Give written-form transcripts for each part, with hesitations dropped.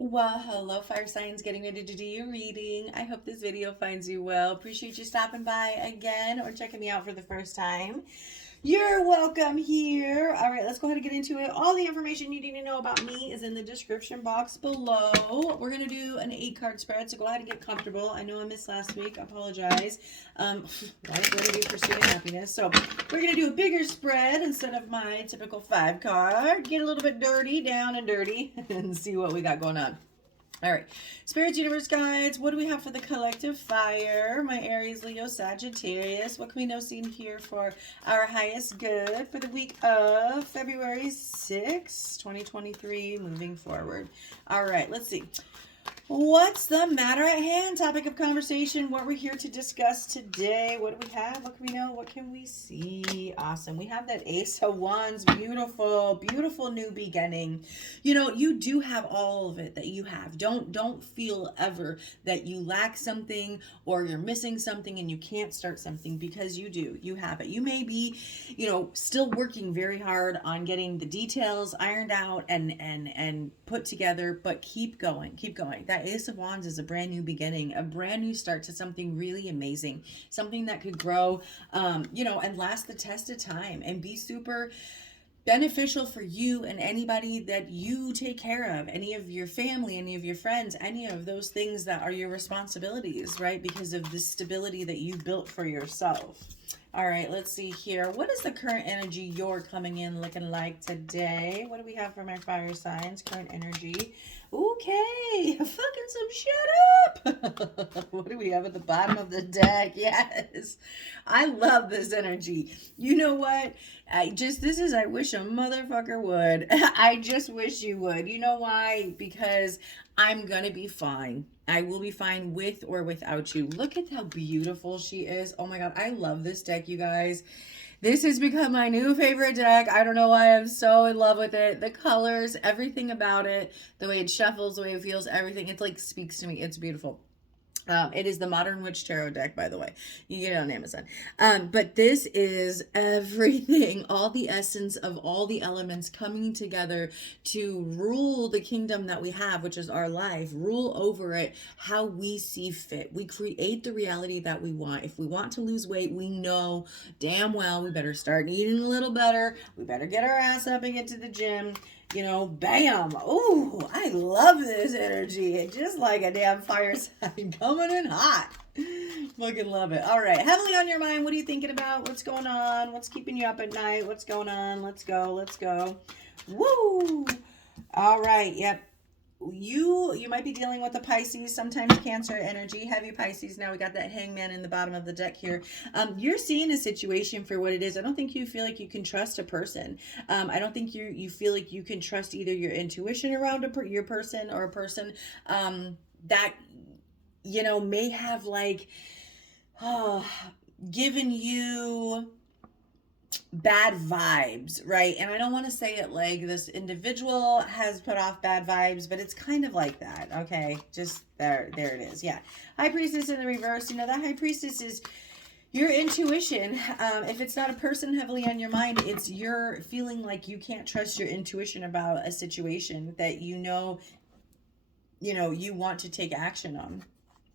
Well, hello, fire signs, getting ready to do your reading. I hope this video finds you well. Appreciate you stopping by again or checking me out for the first time. You're welcome here. All right, let's go ahead and get into it. All the information you need to know about me is in the description box below. We're going to do an 8-card spread, so go ahead and get comfortable. I know I missed last week. I apologize. Life, liberty, pursuit, and happiness. So we're going to do a bigger spread instead of my typical 5-card. Get a little bit dirty, down and dirty, and see what we got going on. All right, Spirits, Universe Guides, what do we have for the collective fire? My Aries, Leo, Sagittarius. What can we know seen here for our highest good for the week of February 6, 2023, moving forward? All right, let's see. What's the matter at hand? Topic of conversation, what we're here to discuss today. What do we have? What can we know? What can we see? Awesome. We have that Ace of Wands. Beautiful, beautiful new beginning. You know, you do have all of it that you have. Don't feel ever that you lack something or you're missing something and you can't start something, because you do. You have it. You may be, still working very hard on getting the details ironed out and put together, but keep going. Keep going. That Ace of Wands is a brand new beginning, a brand new start to something really amazing, something that could grow, and last the test of time and be super beneficial for you and anybody that you take care of, any of your family, any of your friends, any of those things that are your responsibilities, right? Because of the stability that you built for yourself. All right, let's see here. What is the current energy you're coming in looking like today? What do we have from our fire signs? Current energy. Okay, fucking some shit up. What do we have at the bottom of the deck? Yes, I love this energy. You know what? I wish a motherfucker would. I just wish you would. You know why? Because I'm gonna be fine. I will be fine with or without you. Look at how beautiful she is. Oh my God, I love this deck, you guys. This has become my new favorite deck. I don't know why I'm so in love with it. The colors, everything about it, the way it shuffles, the way it feels, everything. It like speaks to me. It's beautiful. It is the Modern Witch Tarot deck, by the way. You get it on Amazon. But this is everything, all the essence of all the elements coming together to rule the kingdom that we have, which is our life, rule over it how we see fit. We create the reality that we want. If we want to lose weight, we know damn well we better start eating a little better. We better get our ass up and get to the gym. Bam. Ooh, I love this energy. It's just like a damn fire sign coming in hot. Fucking love it. All right. Heavily on your mind. What are you thinking about? What's going on? What's keeping you up at night? What's going on? Let's go. Let's go. Woo. All right. Yep. You might be dealing with a Pisces, sometimes Cancer energy, heavy Pisces. Now we got that Hangman in the bottom of the deck here. You're seeing a situation for what it is. I don't think you feel like you can trust a person. I don't think you feel like you can trust either your intuition around your person or a person that may have given you bad vibes, right? And I don't want to say it like this individual has put off bad vibes, but it's kind of like that. Okay, just there it is. Yeah, High Priestess in the reverse. That High Priestess is your intuition. If it's not a person heavily on your mind, it's you're feeling like you can't trust your intuition about a situation that you want to take action on.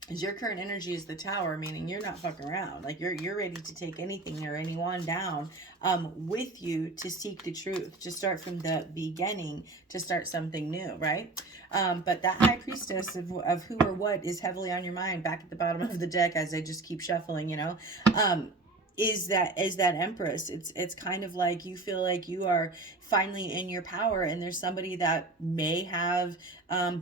Is your current energy is the Tower, meaning you're not fucking around. Like you're ready to take anything or anyone down with you to seek the truth, to start from the beginning, to start something new, right? But that High Priestess of who or what is heavily on your mind, back at the bottom of the deck as I just keep shuffling, is that Empress. It's kind of like you feel like you are finally in your power, and there's somebody that may have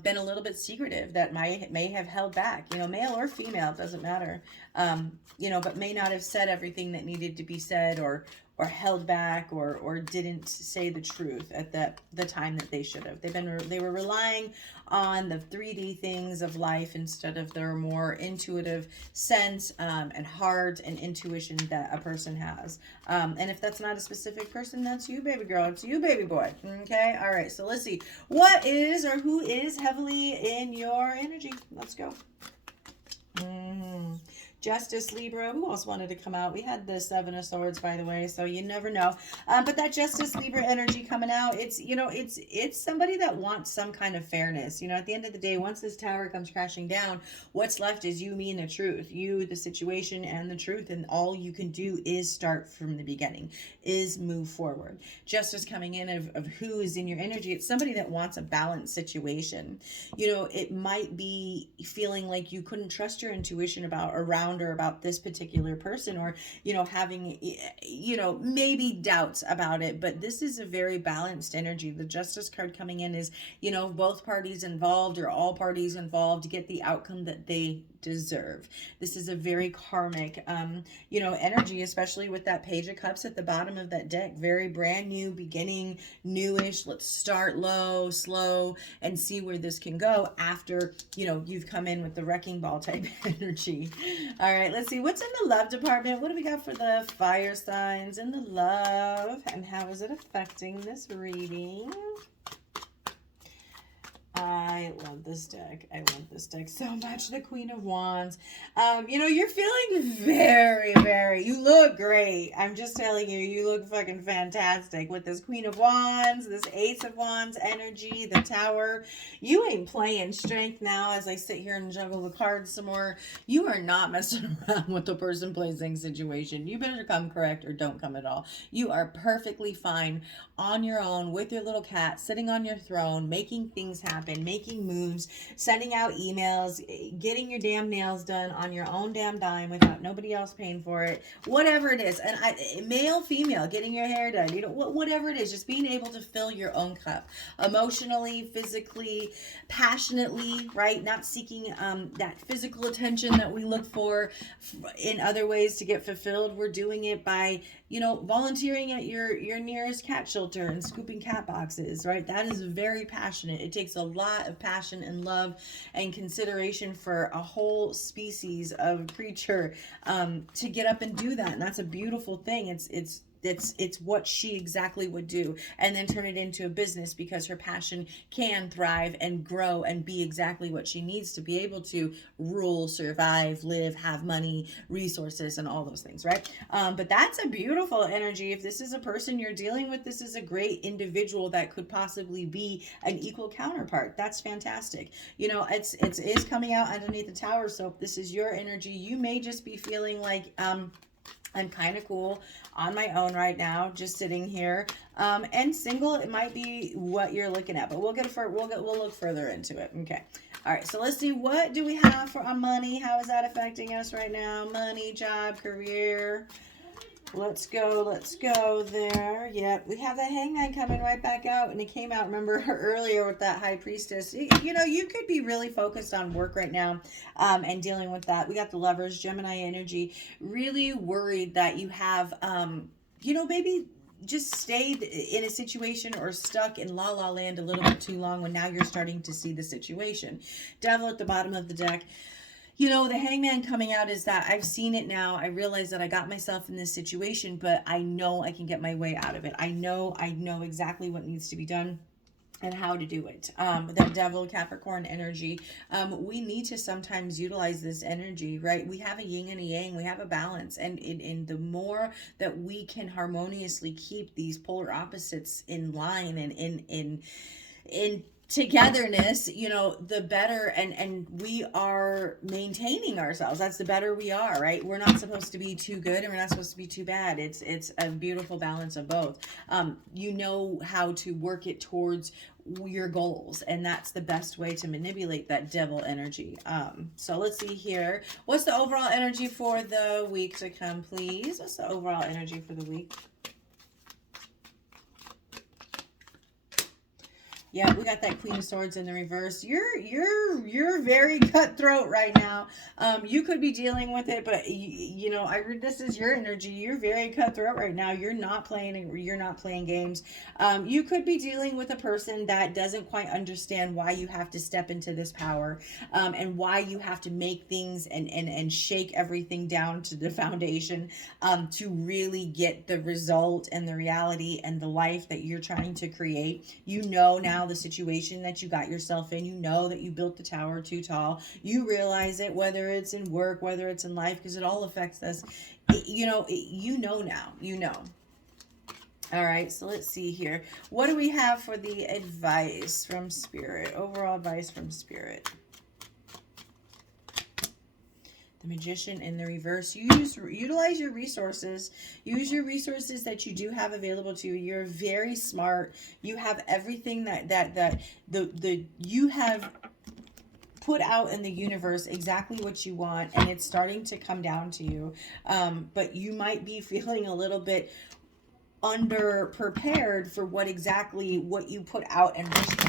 been a little bit secretive, that may have held back, male or female, doesn't matter, but may not have said everything that needed to be said, or held back, or didn't say the truth at the time that they should have. They were relying on the 3D things of life instead of their more intuitive sense and heart and intuition that a person has. And if that's not a specific person, that's you, baby girl. It's you, baby boy. Okay? All right. So let's see. What is or who is heavily in your energy? Let's go. Justice, Libra. Who else wanted to come out? We had the Seven of Swords, by the way, so you never know. But that Justice, Libra energy coming out, it's, you know, it's somebody that wants some kind of fairness. You know, at the end of the day, once this tower comes crashing down, what's left is you, me, and the truth. You, the situation, and the truth, and all you can do is start from the beginning, is move forward. Justice coming in of who is in your energy. It's somebody that wants a balanced situation. You know, it might be feeling like you couldn't trust your intuition around or about this particular person, or, you know, having, you know, maybe doubts about it, but this is a very balanced energy. The Justice card coming in is, you know, both parties involved or all parties involved get the outcome that they deserve. This is a very karmic, you know, energy, especially with that Page of Cups at the bottom of that deck. Very brand new, beginning, newish. Let's start low, slow, and see where this can go after, you know, you've come in with the wrecking ball type energy. All right, let's see what's in the love department. What do we got for the fire signs in the love, and how is it affecting this reading? I love this deck. I love this deck so much. The Queen of Wands. You know, you're feeling very, you look great. I'm just telling you, you look fucking fantastic with this Queen of Wands, this Ace of Wands energy, the Tower. You ain't playing strength now as I sit here and juggle the cards some more. You are not messing around with the person pleasing situation. You better come correct or don't come at all. You are perfectly fine on your own with your little cat, sitting on your throne, making things happen, making moves, sending out emails, getting your damn nails done on your own damn dime without nobody else paying for it, whatever it is. And male, female, getting your hair done, you know, whatever it is, just being able to fill your own cup emotionally, physically, passionately, right? Not seeking that physical attention that we look for in other ways to get fulfilled. We're doing it by, you know, volunteering at your nearest cat shelter and scooping cat boxes, right? That is very passionate. It takes a lot of passion and love and consideration for a whole species of creature to get up and do that. And that's a beautiful thing. It's what she exactly would do, and then turn it into a business because her passion can thrive and grow and be exactly what she needs to be able to rule, survive, live, have money, resources, and all those things, right? But that's a beautiful energy. If this is a person you're dealing with, this is a great individual that could possibly be an equal counterpart. That's fantastic. You know, it is coming out underneath the Tower. So if this is your energy, you may just be feeling like, I'm kind of cool on my own right now, just sitting here, and single. It might be what you're looking at, but we'll look further into it. Okay. All right. So let's see, what do we have for our money? How is that affecting us right now? Money, job, career. Let's go there. Yep, we have the Hangman coming right back out, and it came out, remember, earlier with that High Priestess. You know, you could be really focused on work right now, and dealing with that. We got the Lovers, Gemini energy, really worried that you have, you know, maybe just stayed in a situation or stuck in la la land a little bit too long, when now you're starting to see the situation. Devil at the bottom of the deck. You know, the Hangman coming out is that I've seen it now. I realize that I got myself in this situation, but I know I can get my way out of it. I know exactly what needs to be done and how to do it. That Devil, Capricorn energy, we need to sometimes utilize this energy, right? We have a yin and a yang, we have a balance, and in the more that we can harmoniously keep these polar opposites in line and in togetherness, you know, the better, and we are maintaining ourselves. That's the better we are, right? We're not supposed to be too good, and we're not supposed to be too bad. It's a beautiful balance of both. You know how to work it towards your goals, and that's the best way to manipulate that Devil energy. So let's see here. What's the overall energy for the week to come, please? What's the overall energy for the week? Yeah, we got that Queen of Swords in the reverse. You're very cutthroat right now. You could be dealing with it, but you know, this is your energy. You're very cutthroat right now. You're not playing games. You could be dealing with a person that doesn't quite understand why you have to step into this power, and why you have to make things and shake everything down to the foundation, to really get the result and the reality and the life that you're trying to create. You know now now the situation that you got yourself in. You know that you built the tower too tall. You realize it, whether it's in work, whether it's in life, because it all affects us. You know now. You know. All right, so let's see here. What do we have for the advice from Spirit? Overall advice from Spirit. The Magician in the reverse. Utilize your resources. Use your resources that you do have available to you. You're very smart. You have everything that you have put out in the universe, exactly what you want, and it's starting to come down to you. But you might be feeling a little bit underprepared for what you put out and wish for.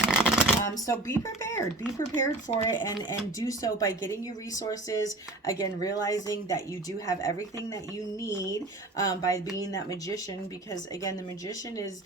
So be prepared for it, and do so by getting your resources, again realizing that you do have everything that you need, by being that magician, because again the magician is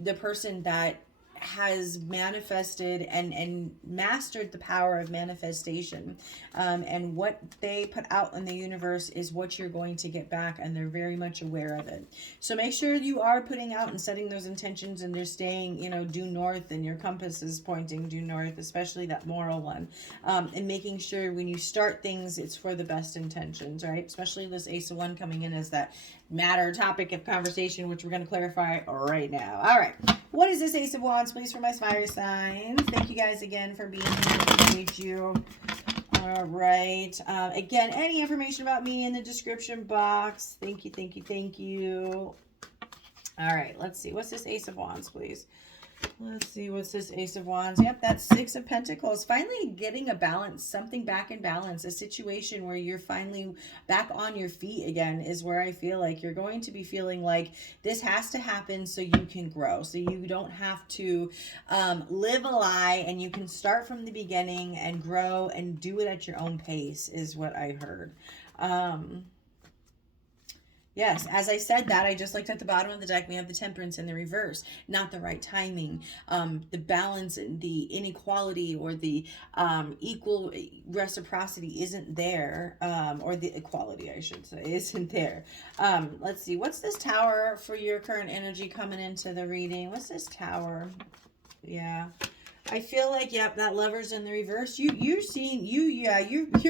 the person that has manifested and mastered the power of manifestation, and what they put out in the universe is what you're going to get back, and they're very much aware of it. So make sure you are putting out and setting those intentions, and they're staying, due north, and your compass is pointing due north, especially that moral one, and making sure when you start things it's for the best intentions, right? Especially this Ace of Wands coming in as that matter topic of conversation, which we're going to clarify right now. All right, what is this Ace of Wands, please, for my fire signs? Thank you guys again for being here. I need you. All right, again, any information about me in the description box. Thank you. All right, let's see, what's this Ace of Wands, please? Let's see, what's this Ace of Wands? Yep, that's Six of Pentacles. Finally getting a balance, something back in balance, a situation where you're finally back on your feet again is where I feel like you're going to be feeling like this has to happen so you can grow, so you don't have to live a lie, and you can start from the beginning and grow and do it at your own pace is what I heard. Yes, as I said that, I just looked at the bottom of the deck. We have the Temperance in the reverse. Not the right timing. The balance, the inequality, or the equal reciprocity isn't there. Or the equality, I should say, isn't there. Let's see. What's this Tower for your current energy coming into the reading? What's this Tower? Yeah. I feel like, yep, that Lover's in the reverse. You're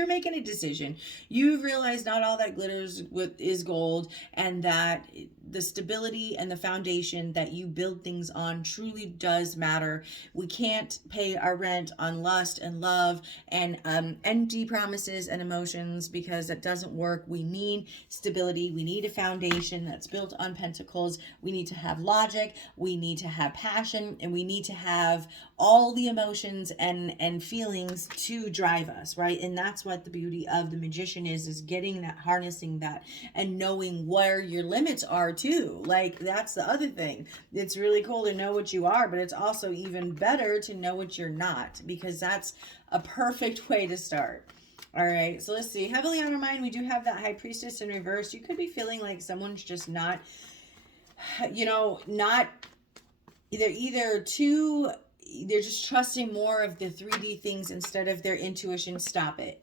making a decision. You've realized not all that glitters is gold, and that the stability and the foundation that you build things on truly does matter. We can't pay our rent on lust and love and empty promises and emotions, because that doesn't work. We need stability. We need a foundation that's built on pentacles. We need to have logic. We need to have passion, and we need to have all the emotions and feelings to drive us, right? And that's what the beauty of the Magician is getting that, harnessing that, and knowing where your limits are too. Like, that's the other thing. It's really cool to know what you are, but it's also even better to know what you're not, because that's a perfect way to start. All right, so let's see. Heavily on our mind, we do have that High Priestess in reverse. You could be feeling like someone's just not, not they're just trusting more of the 3D things instead of their intuition. Stop it.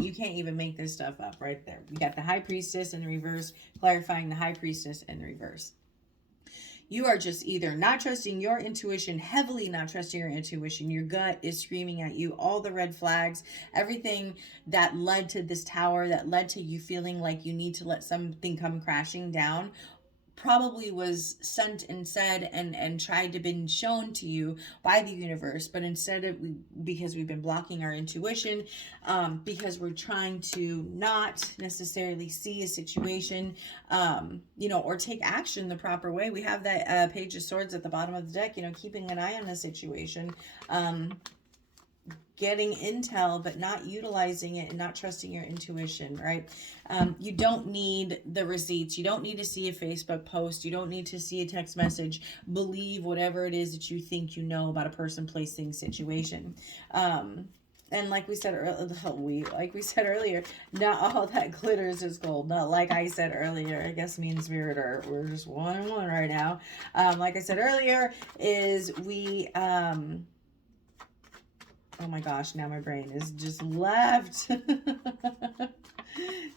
You can't even make this stuff up right there. We got the High Priestess in the reverse, clarifying the High Priestess in the reverse. You are just either not trusting your intuition, heavily not trusting your intuition. Your gut is screaming at you all the red flags, everything that led to this Tower, that led to you feeling like you need to let something come crashing down, probably was sent and said and tried to been shown to you by the universe, but instead of, because we've been blocking our intuition, because we're trying to not necessarily see a situation, or take action the proper way. We have that Page of Swords at the bottom of the deck, keeping an eye on the situation, getting intel, but not utilizing it and not trusting your intuition, right? You don't need the receipts. You don't need to see a Facebook post. You don't need to see a text message. Believe whatever it is that you think you know about a person, place, thing, situation. And like we said earlier, not all that glitters is gold. Not like I said earlier, I guess me and Spirit we're just one on one right now. Like I said earlier, is we, oh my gosh, now my brain is just left.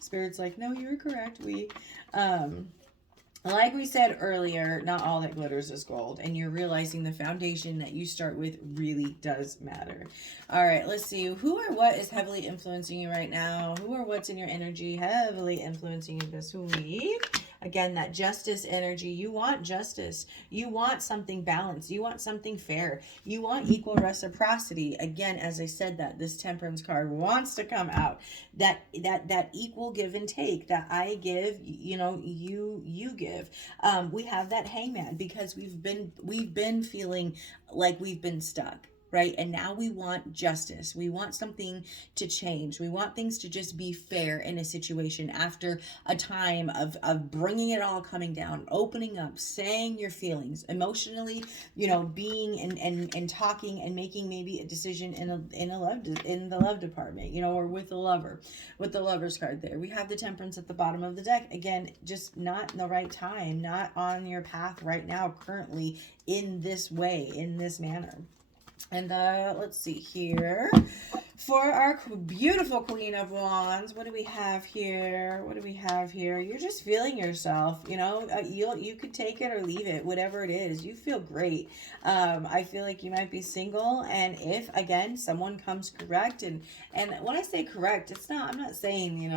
Spirit's like, no, you're correct. Like we said earlier, not all that glitters is gold, and you're realizing the foundation that you start with really does matter. All right, let's see. Who or what is heavily influencing you right now? Who or what's in your energy heavily influencing you this week? Again, that justice energy. You want justice. You want something balanced. You want something fair. You want equal reciprocity. Again, as I said, that this temperance card wants to come out. That equal give and take. That I give, you give. We have that hangman because we've been feeling like we've been stuck, right? And now we want justice. We want something to change. We want things to just be fair in a situation after a time of bringing it all coming down, opening up, saying your feelings emotionally, being and talking and making maybe a decision in the love department, or with the lover, with the lover's card there. We have the temperance at the bottom of the deck. Again, just not in the right time, not on your path right now, currently in this way, in this manner. And let's see here. For our beautiful Queen of Wands, what do we have here? What do we have here? You're just feeling yourself, you could take it or leave it, whatever it is. You feel great. I feel like you might be single, and if, again, someone comes correct, and when I say correct, I'm not saying,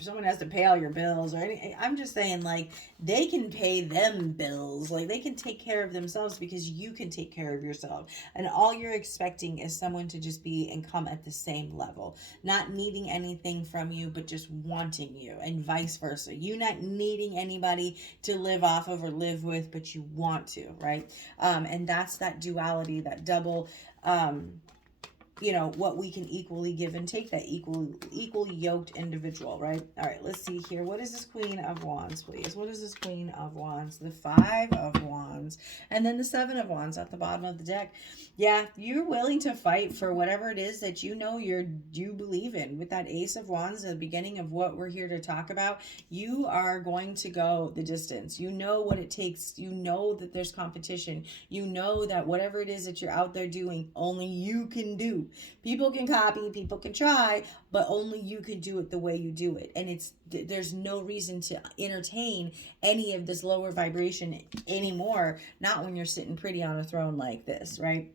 someone has to pay all your bills or anything. I'm just saying, like, they can pay them bills. Like, they can take care of themselves because you can take care of yourself. And all you're expecting is someone to just be and come at the same level, not needing anything from you, but just wanting you, and vice versa. You not needing anybody to live off of or live with, but you want to, right? And that's that duality, that double, what we can equally give and take, that equal yoked individual, right? All right, let's see here. What is this Queen of Wands, please? What is this Queen of Wands? The Five of Wands, and then the Seven of Wands at the bottom of the deck. Yeah, you're willing to fight for whatever it is that you believe in. With that Ace of Wands at the beginning of what we're here to talk about, you are going to go the distance. You know what it takes. You know that there's competition. You know that whatever it is that you're out there doing, only you can do. People can copy, people can try, but only you can do it the way you do it. And there's no reason to entertain any of this lower vibration anymore, not when you're sitting pretty on a throne like this, right?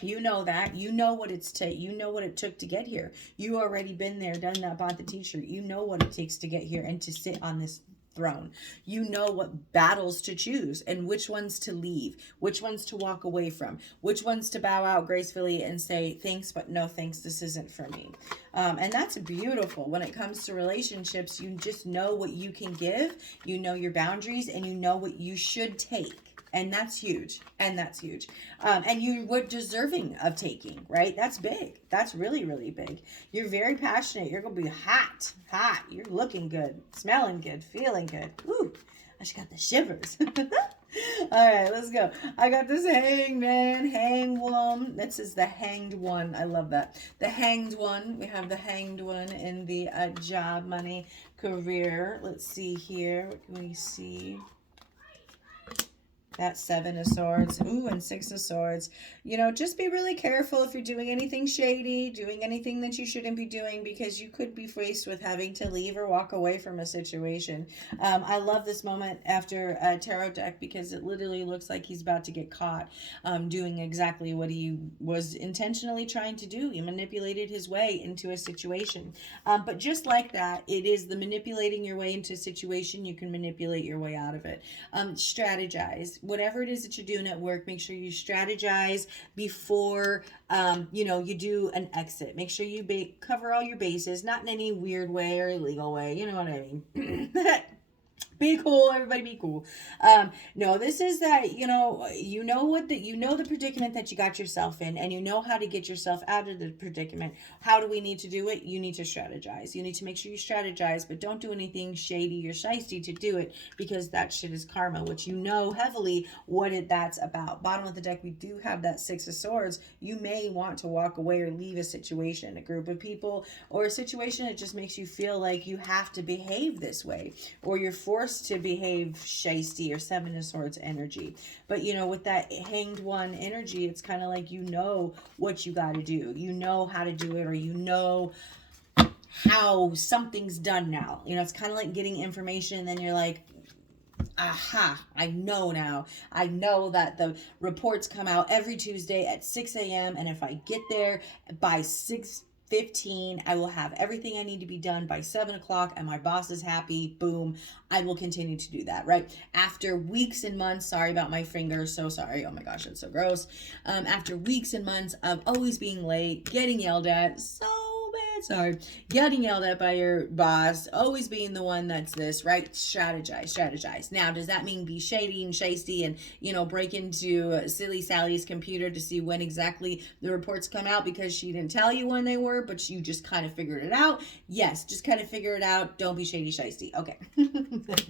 You know that. You know what you know what it took to get here. You already been there, done that, bought the t-shirt. You know what it takes to get here and to sit on this throne. You know what battles to choose and which ones to leave, which ones to walk away from, which ones to bow out gracefully and say thanks, but no thanks, this isn't for me. And that's beautiful. When it comes to relationships, you just know what you can give, you know your boundaries, and you know what you should take. And that's huge. And that's huge. And you were deserving of taking, right? That's big. That's really, really big. You're very passionate. You're going to be hot. You're looking good, smelling good, feeling good. Ooh, I just got the shivers. All right, let's go. I got this hanged one. This is the hanged one. I love that. The hanged one. We have the hanged one in the job, money, career. Let's see here. What can we see? That Seven of Swords. Ooh, and Six of Swords. Just be really careful if you're doing anything shady, doing anything that you shouldn't be doing, because you could be faced with having to leave or walk away from a situation. I love this moment after a tarot deck because it literally looks like he's about to get caught doing exactly what he was intentionally trying to do. He manipulated his way into a situation. But just like that, it is the manipulating your way into a situation. You can manipulate your way out of it. Strategize. Whatever it is that you're doing at work, make sure you strategize before you do an exit. Make sure you cover all your bases, not in any weird way or illegal way. You know what I mean? Be cool, everybody be cool. No, this is that, you know the predicament that you got yourself in, and you know how to get yourself out of the predicament. How do we need to do it? You need to strategize. You need to make sure you strategize, but don't do anything shady or shisty to do it, because that shit is karma, which you know heavily that's about. Bottom of the deck, we do have that Six of Swords. You may want to walk away or leave a situation, a group of people, or a situation that just makes you feel like you have to behave this way, or you're forced to behave shisty, or Seven of Swords energy. But with that hanged one energy, it's kind of like what you got to do. You know how to do it, or you know how something's done now. It's kind of like getting information and then you're like, aha, I know now. I know that the reports come out every Tuesday at 6 a.m. And if I get there by 6:15, I will have everything I need to be done by 7 o'clock and my boss is happy. Boom. I will continue to do that, right? After weeks and months, sorry about my finger, so sorry. Oh my gosh, it's so gross. After weeks and months of always being late, getting yelled at, so bad, sorry, getting yelled at by your boss, always being the one that's this, right? Strategize. Now, does that mean be shady and shasty and, break into Silly Sally's computer to see when exactly the reports come out because she didn't tell you when they were, but you just kind of figured it out? Yes, just kind of figure it out. Don't be shady, shasty. Okay.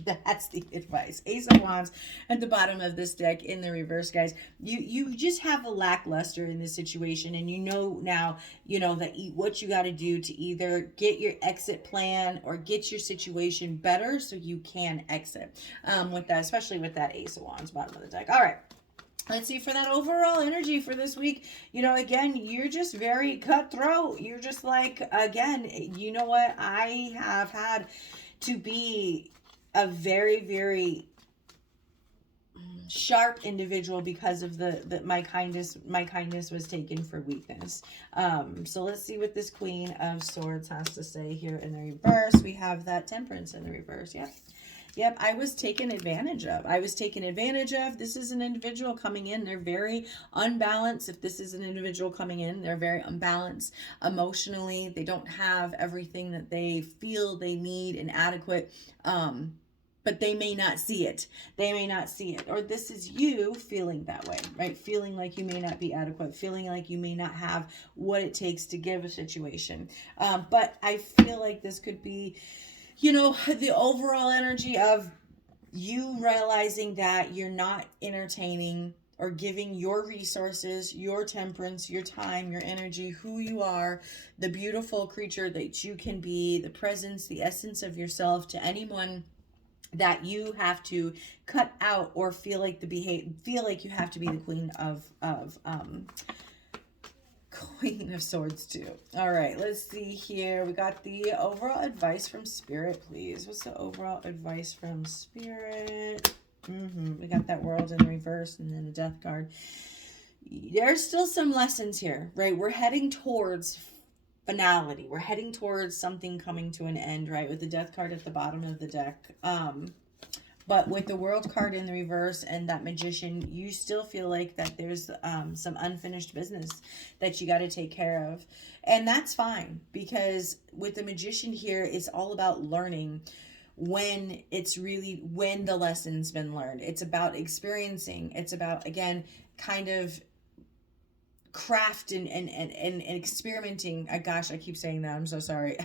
That's the advice. Ace of Wands at the bottom of this deck in the reverse, guys. You just have a lackluster in this situation, and now, that what you got to do to either get your exit plan or get your situation better so you can exit with that, especially with that Ace of Wands bottom of the deck. All right. Let's see for that overall energy for this week. Again, you're just very cutthroat. You're just like, again, you know what? I have had to be a very, very sharp individual because of my kindness was taken for weakness. So let's see what this Queen of Swords has to say here in the reverse. We have that Temperance in the reverse. Yep, I was taken advantage of. This is an individual coming in. They're very unbalanced. If this is an individual coming in, they're very unbalanced emotionally. They don't have everything that they feel they need and adequate. But they may not see it. Or this is you feeling that way, right? Feeling like you may not be adequate, feeling like you may not have what it takes to give a situation. But I feel like this could be, the overall energy of you realizing that you're not entertaining or giving your resources, your temperance, your time, your energy, who you are, the beautiful creature that you can be, the presence, the essence of yourself to anyone that you have to cut out or feel like you have to be the Queen of Swords too. All right, let's see here. We got the overall advice from Spirit, please. What's the overall advice from Spirit? We got that World in reverse and then the Death card. There's still some lessons here, right? We're heading towards finality. We're heading towards something coming to an end, right? With the Death card at the bottom of the deck. But with the World card in the reverse and that Magician, you still feel like that there's some unfinished business that you got to take care of. And that's fine, because with the Magician here, it's all about learning when the lesson's been learned. It's about experiencing. It's about, again, kind of craft and experimenting. Gosh, I keep saying that, I'm so sorry.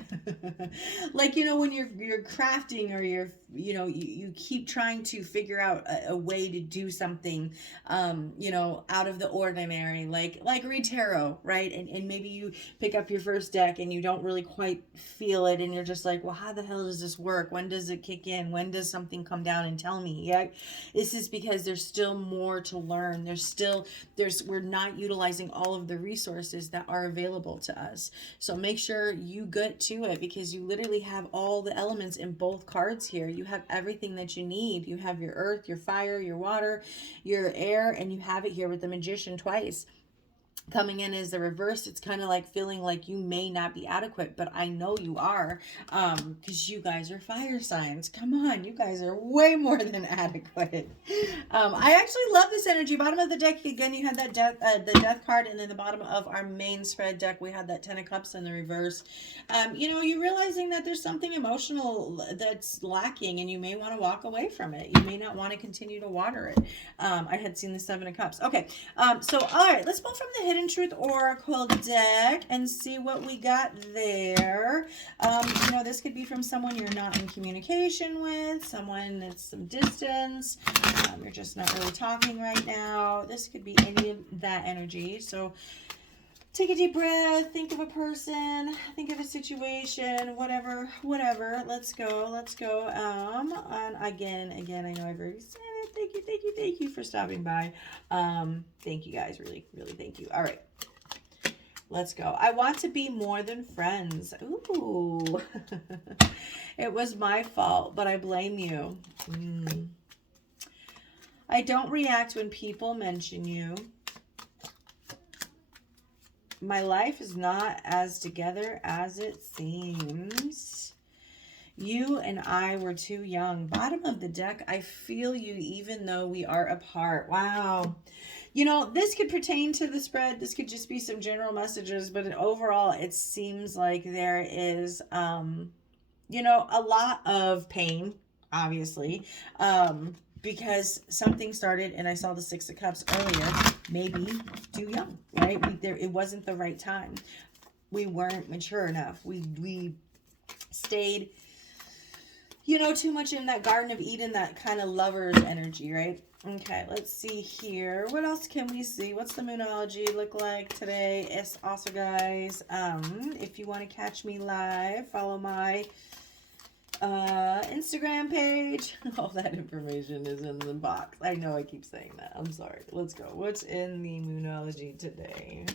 Like, when you're crafting, or you keep trying to figure out a way to do something out of the ordinary, like read tarot, right? And maybe you pick up your first deck and you don't really quite feel it, and you're just like, well, how the hell does this work? When does it kick in? When does something come down and tell me? Yeah, this is because there's still more to learn. We're not utilizing all of the resources that are available to us. So make sure you get to it, because you literally have all the elements in both cards here. You have everything that you need. You have your earth, your fire, your water, your air, and you have it here with the Magician twice. Coming in as the reverse, it's kind of like feeling like you may not be adequate, but I know you are, because you guys are fire signs. Come on, you guys are way more than adequate. I actually love this energy. Bottom of the deck, again, you had that the Death card, and then the bottom of our main spread deck, we had that Ten of Cups in the reverse. You're realizing that there's something emotional that's lacking, and you may want to walk away from it. You may not want to continue to water it. I had seen the Seven of Cups. Okay, so all right, let's pull from the Hidden Truth Oracle deck and see what we got there. This could be from someone you're not in communication with, someone that's some distance. You're just not really talking right now. This could be any of that energy. So take a deep breath, think of a person, think of a situation, whatever. Let's go. And again, I know I've already said it. Thank you for stopping by. Thank you guys, really, really thank you. All right, let's go. I want to be more than friends. Ooh, it was my fault, but I blame you. I don't react when people mention you. My life is not as together as it seems. You and I were too young. Bottom of the deck, I feel you even though we are apart. Wow. You know, this could pertain to the spread. This could just be some general messages, but overall, it seems like there is, you know, a lot of pain, obviously, because something started, and I saw the Six of Cups earlier. Maybe too young, right? It wasn't the right time. We weren't mature enough. We stayed, you know, too much in that Garden of Eden, that kind of lover's energy, right? Okay, let's see here. What else can we see? What's the Moonology look like today? It's also, guys, if you want to catch me live, follow my Instagram page. All that information is in the box. I know I keep saying that. I'm sorry. Let's go. What's in the Moonology today?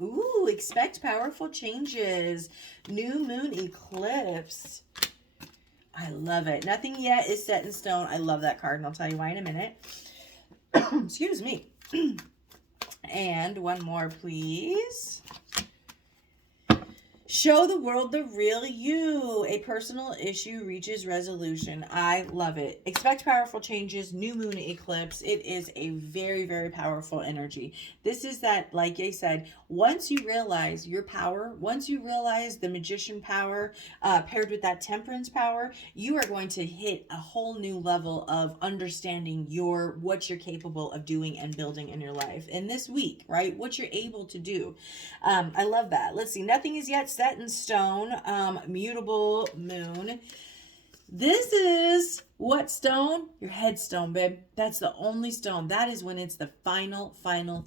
Ooh, expect powerful changes. New moon eclipse. I love it. Nothing yet is set in stone. I love that card, and I'll tell you why in a minute. Excuse me. And one more, please. Show the world the real you. A personal issue reaches resolution. I love it. Expect powerful changes. New moon eclipse. It is a very, very powerful energy. This is that, like I said, once you realize your power, once you realize the magician power paired with that temperance power, you are going to hit a whole new level of understanding what you're capable of doing and building in your life. And this week, right, what you're able to do. I love that. Let's see. Nothing is yet set in stone. Mutable moon. This is what stone? Your headstone, babe. That's the only stone. That is when it's the final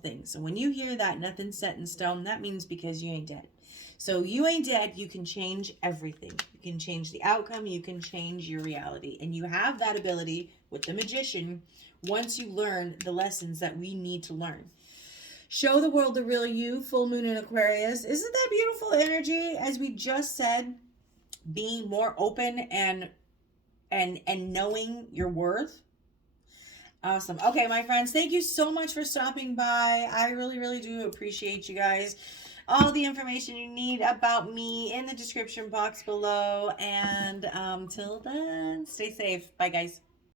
thing. So when you hear that nothing's set in stone, that means because you ain't dead. So you ain't dead. You can change everything. You can change the outcome. You can change your reality. And you have that ability with the magician once you learn the lessons that we need to learn. Show the world the real you. Full moon in Aquarius. Isn't that beautiful energy? As we just said, being more open and knowing your worth. Awesome. Okay, my friends, thank you so much for stopping by. I really, really do appreciate you guys. All the information you need about me in the description box below. And till then, stay safe. Bye, guys.